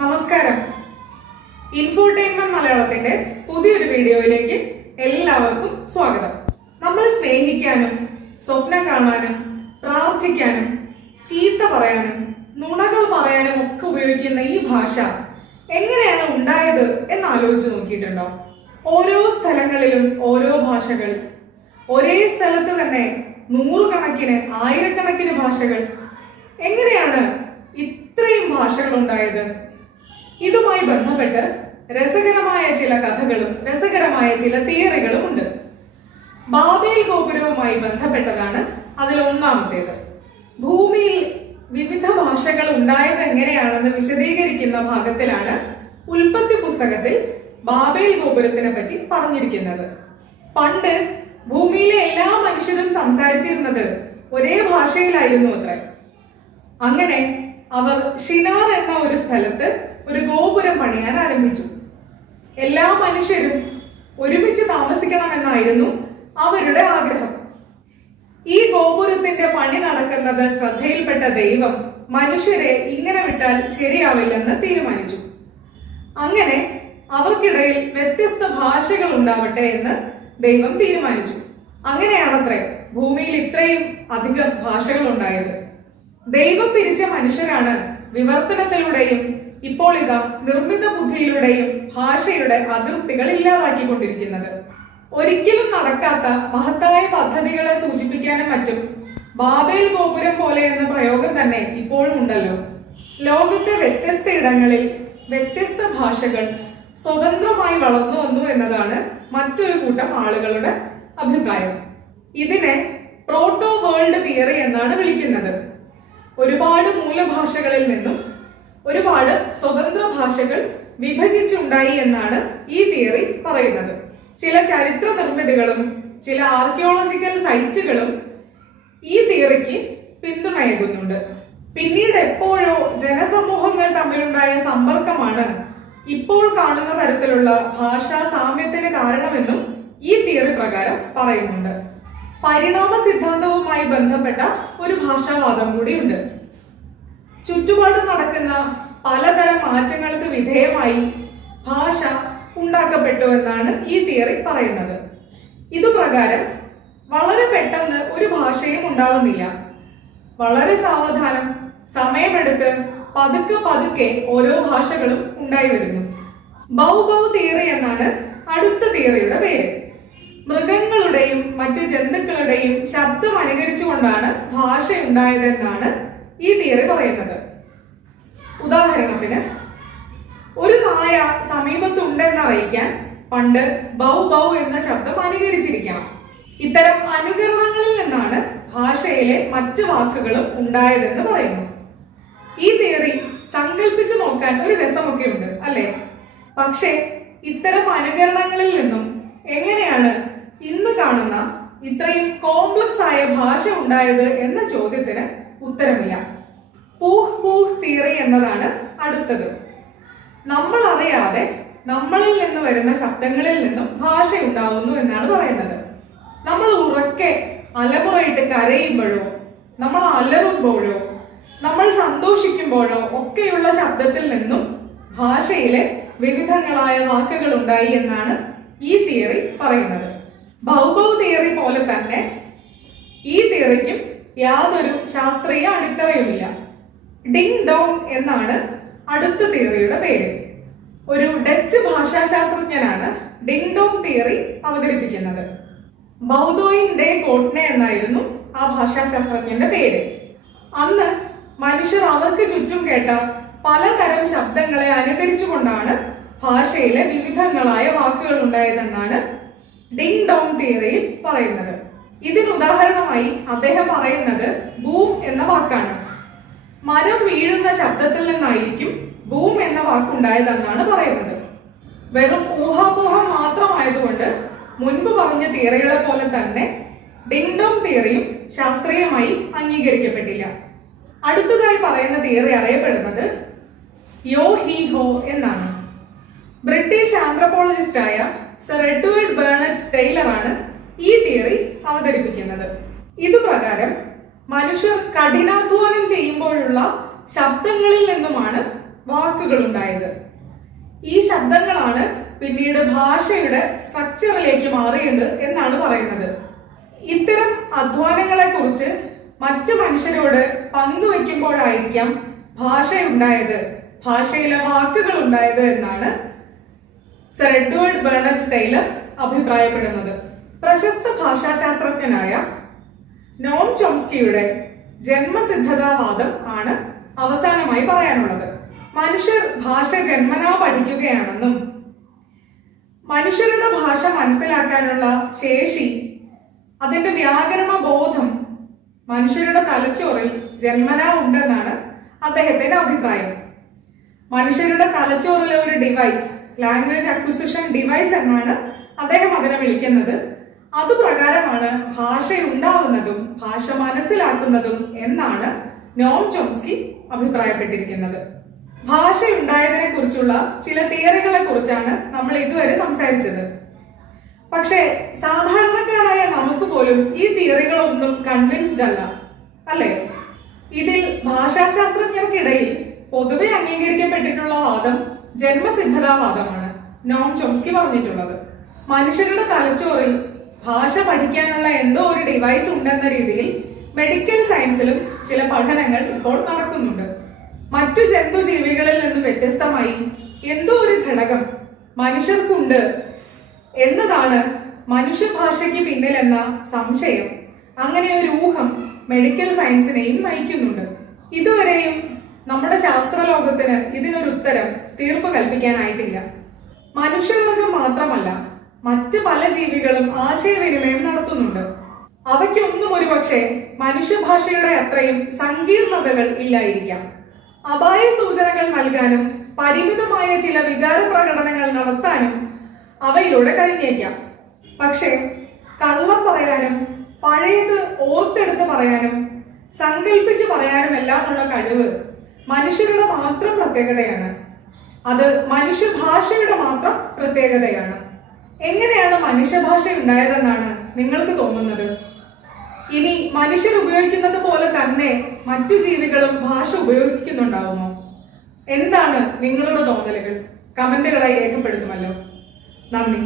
നമസ്കാരം. ഇൻഫോർടൈൻമെന്റ് മലയാളത്തിന്റെ പുതിയൊരു വീഡിയോയിലേക്ക് എല്ലാവർക്കും സ്വാഗതം. നമ്മൾ സ്നേഹിക്കാനും സ്വപ്നം കാണാനും പ്രാർത്ഥിക്കാനും ചീത്ത പറയാനും നുണകൾ പറയാനും ഒക്കെ ഉപയോഗിക്കുന്ന ഈ ഭാഷ എങ്ങനെയാണ് ഉണ്ടായത് എന്ന് ആലോചിച്ച് നോക്കിയിട്ടുണ്ടോ? ഓരോ സ്ഥലങ്ങളിലും ഓരോ ഭാഷകൾ, ഒരേ സ്ഥലത്ത് തന്നെ നൂറുകണക്കിന് ആയിരക്കണക്കിന് ഭാഷകൾ. എങ്ങനെയാണ് ഇത്രയും ഭാഷകൾ ഉണ്ടായത്? ഇതുമായി ബന്ധപ്പെട്ട് രസകരമായ ചില കഥകളും രസകരമായ ചില തിയറികളും ഉണ്ട്. ബാബേൽ ഗോപുരവുമായി ബന്ധപ്പെട്ടതാണ് അതിൽ ഒന്നാമത്തേത്. ഭൂമിയിൽ വിവിധ ഭാഷകൾ ഉണ്ടായത് എങ്ങനെയാണെന്ന് വിശദീകരിക്കുന്ന ഭാഗത്തിലാണ് ഉൽപ്പത്തി പുസ്തകത്തിൽ ബാബേൽ ഗോപുരത്തിനെ പറ്റി പറഞ്ഞിരിക്കുന്നത്. പണ്ട് ഭൂമിയിലെ എല്ലാ മനുഷ്യരും സംസാരിച്ചിരുന്നത് ഒരേ ഭാഷയിലായിരുന്നു അത്രേ. അങ്ങനെ അവർ ഷിനാർ എന്ന ഒരു സ്ഥലത്ത് ഒരു ഗോപുരം പണിയാൻ ആരംഭിച്ചു. എല്ലാ മനുഷ്യരും ഒരുമിച്ച് താമസിക്കണമെന്നായിരുന്നു അവരുടെ ആഗ്രഹം. ഈ ഗോപുരത്തിന്റെ പണി നടക്കുന്നത് ശ്രദ്ധയിൽപ്പെട്ട ദൈവം മനുഷ്യരെ ഇങ്ങനെ വിട്ടാൽ ശരിയാവില്ലെന്ന് തീരുമാനിച്ചു. അങ്ങനെ അവർക്കിടയിൽ വ്യത്യസ്ത ഭാഷകൾ ഉണ്ടാവട്ടെ എന്ന് ദൈവം തീരുമാനിച്ചു. അങ്ങനെയാണത്രേ ഭൂമിയിൽ ഇത്രയും അധികം ഭാഷകൾ ഉണ്ടായത്. ദൈവം പിരിച്ച മനുഷ്യരാണ് വിവർത്തനത്തിലൂടെയും ഇപ്പോൾ ഇതാ നിർമ്മിത ബുദ്ധിയിലൂടെയും ഭാഷയുടെ അതിർത്തികൾ ഇല്ലാതാക്കിക്കൊണ്ടിരിക്കുന്നത്. ഒരിക്കലും നടക്കാത്ത മഹത്തായ പദ്ധതികളെ സൂചിപ്പിക്കാനും മറ്റും ബാബേൽ ഗോപുരം പോലെ എന്ന പ്രയോഗം തന്നെ ഇപ്പോഴും ഉണ്ടല്ലോ. ലോകത്തെ വ്യത്യസ്ത ഇടങ്ങളിൽ വ്യത്യസ്ത ഭാഷകൾ സ്വതന്ത്രമായി വളർന്നു വന്നു എന്നതാണ് മറ്റൊരു കൂട്ടം ആളുകളുടെ അഭിപ്രായം. ഇതിനെ പ്രോട്ടോ വേൾഡ് തിയറി എന്നാണ് വിളിക്കുന്നത്. ഒരുപാട് മൂലഭാഷകളിൽ നിന്നും ഒരുപാട് സ്വതന്ത്ര ഭാഷകൾ വിഭജിച്ചുണ്ടായി എന്നാണ് ഈ തിയറി പറയുന്നത്. ചില ചരിത്ര നിർമ്മിതികളും ചില ആർക്കിയോളജിക്കൽ സൈറ്റുകളും ഈ തിയറിക്ക് പിന്തുണയേകുന്നുണ്ട്. പിന്നീട് എപ്പോഴോ ജനസമൂഹങ്ങൾ തമ്മിലുണ്ടായ സമ്പർക്കമാണ് ഇപ്പോൾ കാണുന്ന തരത്തിലുള്ള ഭാഷാ സാമ്യത്തിന് കാരണമെന്നും ഈ തിയറി പ്രകാരം പറയുന്നുണ്ട്. പരിണാമ സിദ്ധാന്തവുമായി ബന്ധപ്പെട്ട ഒരു ഭാഷാവാദം കൂടിയുണ്ട്. ചുറ്റുപാടും നടക്കുന്ന പലതരം മാറ്റങ്ങൾക്ക് വിധേയമായി ഭാഷ ഉണ്ടാക്കപ്പെട്ടു എന്നാണ് ഈ തിയറി പറയുന്നത്. ഇതുപ്രകാരം വളരെ പെട്ടെന്ന് ഒരു ഭാഷയും ഉണ്ടാവുന്നില്ല. വളരെ സാവധാനം സമയമെടുത്ത് പതുക്കെ പതുക്കെ ഓരോ ഭാഷകളും ഉണ്ടായി വരുന്നു. ബൗബൗ തിയറി എന്നാണ് അടുത്ത തിയറിയുടെ പേര്. മൃഗങ്ങളുടെയും മറ്റു ജന്തുക്കളുടെയും ശബ്ദം അനുകരിച്ചുകൊണ്ടാണ് ഭാഷ ഉണ്ടായതെന്നാണ് ഈ തിയറി പറയുന്നത്. ഉദാഹരണത്തിന്, ഒരു നായ സമീപത്തുണ്ടെന്ന് അറിയിക്കാൻ പണ്ട് ബൗ ബൗ എന്ന ശബ്ദം അനുകരിച്ചിരിക്കണം. ഇത്തരം അനുകരണങ്ങളിൽ നിന്നാണ് ഭാഷയിലെ മറ്റു വാക്കുകളും ഉണ്ടായതെന്ന് പറയുന്നു. ഈ തിയറി സങ്കല്പിച്ചു നോക്കാൻ ഒരു രസമൊക്കെ ഉണ്ട് അല്ലെ? പക്ഷേ ഇത്തരം അനുകരണങ്ങളിൽ നിന്നും എങ്ങനെയാണ് ഇന്ന് കാണുന്ന ഇത്രയും കോംപ്ലക്സ് ആയ ഭാഷ ഉണ്ടായത് എന്ന ചോദ്യത്തിന് ഉത്തരമില്ല. പൂഹ് പൂഹ് തിയറി എന്നതാണ് അടുത്തത്. നമ്മൾ അറിയാതെ നമ്മളിൽ നിന്ന് വരുന്ന ശബ്ദങ്ങളിൽ നിന്നും ഭാഷ ഉണ്ടാവുന്നു എന്നാണ് പറയുന്നത്. നമ്മൾ ഉറക്കെ അലമുറയിട്ട് കരയുമ്പോഴോ നമ്മൾ അലറുമ്പോഴോ നമ്മൾ സന്തോഷിക്കുമ്പോഴോ ഒക്കെയുള്ള ശബ്ദത്തിൽ നിന്നും ഭാഷയിലെ വിവിധങ്ങളായ വാക്കുകൾ ഉണ്ടായി എന്നാണ് ഈ തിയറി പറയുന്നത്. ബൗബൗ തിയറി പോലെ തന്നെ ഈ തിയറിക്കും യാതൊരു ശാസ്ത്രീയ അടിത്തറയുമില്ല. ഡിങ് ഡോങ് എന്നാണ് അടുത്ത തിയറിയുടെ പേര്. ഒരു ഡച്ച് ഭാഷാശാസ്ത്രജ്ഞനാണ് ഡിങ് ഡോങ് തിയറി അവതരിപ്പിക്കുന്നത്. ബൗദോയിൻ ഡേ കോട്ട്നെ എന്നായിരുന്നു ആ ഭാഷാശാസ്ത്രജ്ഞന്റെ പേര്. അന്ന് മനുഷ്യർ അവർക്ക് ചുറ്റും കേട്ട പലതരം ശബ്ദങ്ങളെ അനുകരിച്ചുകൊണ്ടാണ് ഭാഷയിലെ വിവിധങ്ങളായ വാക്കുകൾ ഉണ്ടായതെന്നാണ് ഡിങ് ഡോങ് തിയറിയിൽ പറയുന്നത്. ഇതിനുദാഹരണമായി അദ്ദേഹം പറയുന്നത് ബൂം എന്ന വാക്കാണ്. മരം വീഴുന്ന ശബ്ദത്തിൽ നിന്നായിരിക്കും ബൂം എന്ന വാക്കുണ്ടായതെന്നാണ് പറയുന്നത്. വെറും ഊഹാപോഹം മാത്രമായതുകൊണ്ട് മുൻപ് പറഞ്ഞ തിയറികളെ പോലെ തന്നെ ഡിങ് ഡോങ് തിയറിയും ശാസ്ത്രീയമായി അംഗീകരിക്കപ്പെട്ടില്ല. അടുത്തതായി പറയുന്ന തിയറി അറിയപ്പെടുന്നത് യോ ഹി ഹോ എന്നാണ്. ബ്രിട്ടീഷ് ആന്ത്രപ്പോളജിസ്റ്റായ സർ എഡ്വേർഡ് ബേർണറ്റ് ടെയ്ലറാണ് ഈ തിയറി അവതരിപ്പിക്കുന്നത്. ഇതുപ്രകാരം മനുഷ്യർ കഠിനാധ്വാനം ചെയ്യുമ്പോഴുള്ള ശബ്ദങ്ങളിൽ നിന്നുമാണ് വാക്കുകൾ വാക്കുകൾ ഉണ്ടായത്. ഈ ശബ്ദങ്ങളാണ് പിന്നീട് ഭാഷയുടെ സ്ട്രക്ചറിലേക്ക് മാറിയത് എന്നാണ് പറയുന്നത്. ഇത്തരം അധ്വാനങ്ങളെ കുറിച്ച് മറ്റു മനുഷ്യരോട് പങ്കുവെക്കുമ്പോഴായിരിക്കാം ഭാഷയുണ്ടായത്, ഭാഷയിലെ വാക്കുകൾ ഉണ്ടായത് എന്നാണ് സർ എഡ്വേർഡ് ബെർണറ്റ് ടൈലർ അഭിപ്രായപ്പെടുന്നത്. പ്രശസ്ത ഭാഷാശാസ്ത്രജ്ഞനായ നോം ചോംസ്കിയുടെ ജന്മസിദ്ധതാവാദം ആണ് അവസാനമായി പറയാനുള്ളത്. മനുഷ്യർ ഭാഷ ജന്മനാ പഠിക്കുകയാണെന്നും മനുഷ്യരുടെ ഭാഷ മനസ്സിലാക്കാനുള്ള ശേഷി, അതിന്റെ വ്യാകരണ ബോധം മനുഷ്യരുടെ തലച്ചോറിൽ ജന്മനാ ഉണ്ടെന്നാണ് അദ്ദേഹത്തിന്റെ അഭിപ്രായം. മനുഷ്യരുടെ തലച്ചോറിലെ ഒരു ഡിവൈസ്, ലാംഗ്വേജ് അക്വിസിഷൻ ഡിവൈസ് എന്നാണ് അദ്ദേഹം അതിനെ വിളിക്കുന്നത്. അതുപ്രകാരമാണ് ഭാഷയുണ്ടാവുന്നതും ഭാഷ മനസ്സിലാക്കുന്നതും എന്നാണ് നോം ചോംസ്കി അഭിപ്രായപ്പെട്ടിരിക്കുന്നത്. ഭാഷയുണ്ടായതിനെ കുറിച്ചുള്ള ചില തിയറികളെ കുറിച്ചാണ് നമ്മൾ ഇതുവരെ സംസാരിച്ചത്. പക്ഷേ സാധാരണക്കാരായ നമുക്ക് പോലും ഈ തിയറികളൊന്നും കൺവിൻസ്ഡ് അല്ല, അല്ലേ? ഇതിൽ ഭാഷാശാസ്ത്രജ്ഞർക്കിടയിൽ പൊതുവെ അംഗീകരിക്കപ്പെട്ടിട്ടുള്ള വാദം ജന്മസിദ്ധതാവാദമാണ്. നോം ചോംസ്കി പറഞ്ഞിട്ടുള്ളത് മനുഷ്യരുടെ തലച്ചോറിൽ ഭാഷ പഠിക്കാനുള്ള എന്തോ ഒരു ഡിവൈസ് ഉണ്ടെന്ന രീതിയിൽ മെഡിക്കൽ സയൻസിലും ചില പഠനങ്ങൾ ഇപ്പോൾ നടക്കുന്നുണ്ട്. മറ്റു ജന്തുജീവികളിൽ നിന്ന് വ്യത്യസ്തമായി എന്തോ ഒരു ഘടകം മനുഷ്യർക്കുണ്ട് എന്നതാണ് മനുഷ്യഭാഷയ്ക്ക് പിന്നിലെന്ന സംശയം, അങ്ങനെ ഒരു ഊഹം മെഡിക്കൽ സയൻസിനെയും നയിക്കുന്നുണ്ട്. ഇതുവരെയും നമ്മുടെ ശാസ്ത്രലോകത്തിന് ഇതിനൊരു ഉത്തരം, തീർപ്പ് കൽപ്പിക്കാനായിട്ടില്ല. മനുഷ്യവർഗം മാത്രമല്ല, മറ്റ് പല ജീവികളും ആശയവിനിമയം നടത്തുന്നുണ്ട്. അവയ്ക്കൊന്നും ഒരുപക്ഷെ മനുഷ്യഭാഷയുടെ അത്രയും സങ്കീർണതകൾ ഇല്ലായിരിക്കാം. അപായ സൂചനകൾ നൽകാനും പരിമിതമായ ചില വികാര പ്രകടനങ്ങൾ നടത്താനും അവയിലൂടെ കഴിഞ്ഞേക്കാം. പക്ഷേ കള്ളം പറയാനും പഴയത് ഓർത്തെടുത്ത് പറയാനും സങ്കല്പിച്ച് പറയാനും എല്ലാമുള്ള കഴിവ് മനുഷ്യരുടെ മാത്രം പ്രത്യേകതയാണ്. അത് മനുഷ്യഭാഷയുടെ മാത്രം പ്രത്യേകതയാണ്. എങ്ങനെയാണ് മനുഷ്യഭാഷ ഉണ്ടായതെന്നാണ് നിങ്ങൾക്ക് തോന്നുന്നത്? ഇനി മനുഷ്യർ ഉപയോഗിക്കുന്നത് പോലെ തന്നെ മറ്റു ജീവികളും ഭാഷ ഉപയോഗിക്കുന്നുണ്ടാവുമോ? എന്താണ് നിങ്ങളുടെ തോന്നലുകൾ? കമന്റുകളായി രേഖപ്പെടുത്തുമല്ലോ. നന്ദി.